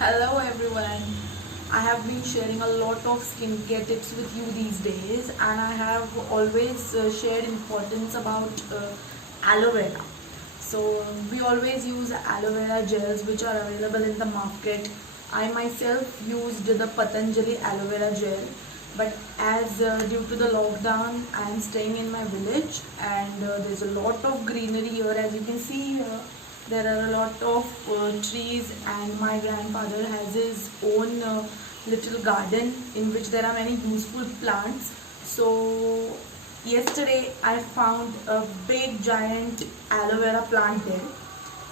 Hello everyone. I have been sharing a lot of skincare tips with you these days, and I have always shared importance about aloe vera. So we always use aloe vera gels which are available in the market. I myself used the Patanjali aloe vera gel, but as due to the lockdown I am staying in my village, and there's a lot of greenery here, as you can see here. There are a lot of trees, and my grandfather has his own little garden in which there are many useful plants. So yesterday I found a big giant aloe vera plant there,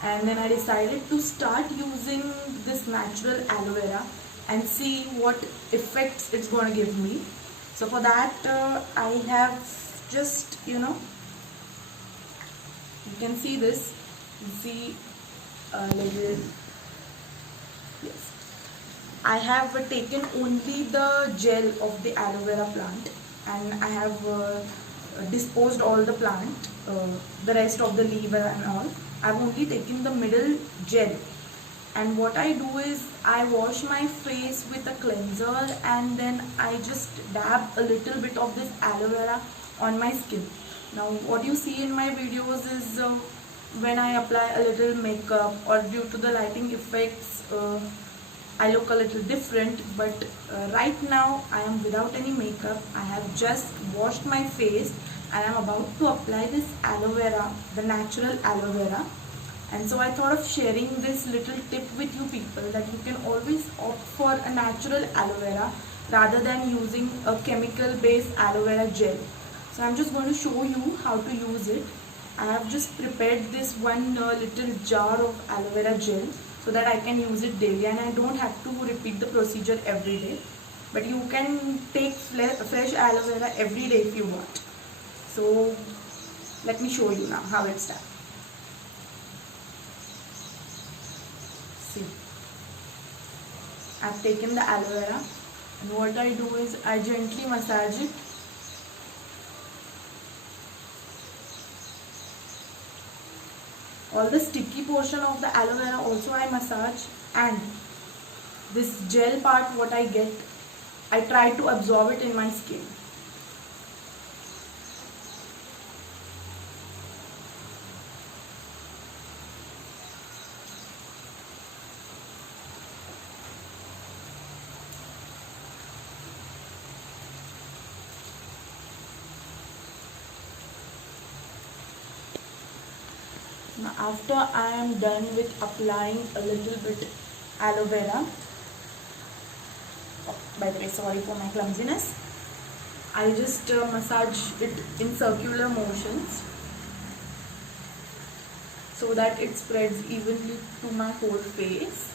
and then I decided to start using this natural aloe vera and see what effects it's going to give me. So for that I have just, you can see this. See, like this. Yes, I have taken only the gel of the aloe vera plant, and I have disposed all the plant, the rest of the leaf and all. I've only taken the middle gel, and what I do is I wash my face with a cleanser, and then I just dab a little bit of this aloe vera on my skin. Now what you see in my videos is when I apply a little makeup, or due to the lighting effects I look a little different, but right now I am without any makeup. I have just washed my face and I am about to apply this aloe vera, the natural aloe vera. And so I thought of sharing this little tip with you people, that you can always opt for a natural aloe vera rather than using a chemical based aloe vera gel. So I'm just going to show you how to use it. I have just prepared this one little jar of aloe vera gel so that I can use it daily, and I don't have to repeat the procedure every day. But you can take fresh aloe vera every day if you want. So let me show you now how it's done. See, I've taken the aloe vera, and what I do is I gently massage it. All the sticky portion of the aloe vera also I massage, and this gel part what I get, I try to absorb it in my skin. Now after I am done with applying a little bit aloe vera, oh, by the way, sorry for my clumsiness, I just massage it in circular motions so that it spreads evenly to my whole face.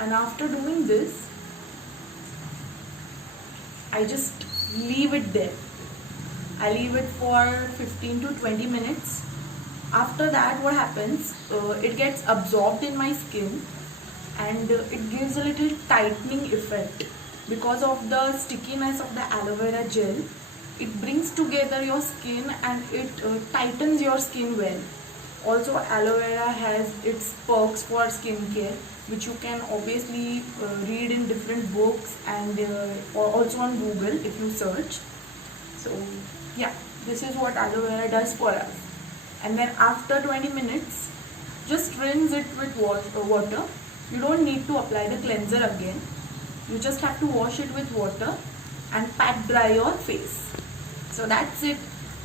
And after doing this, I just leave it there. I leave it for 15 to 20 minutes. After that, what happens? It gets absorbed in my skin, and it gives a little tightening effect because of the stickiness of the aloe vera gel. It brings together your skin, and it tightens your skin well. Also, aloe vera has its perks for skincare, which you can obviously read in different books, and or also on Google if you search. So yeah, this is what aloe vera does for us. And then after 20 minutes, just rinse it with water. You don't need to apply the cleanser again. You just have to wash it with water and pat dry your face. So that's it.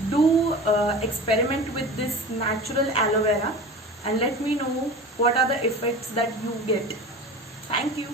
Do experiment with this natural aloe vera and let me know what are the effects that you get. Thank you.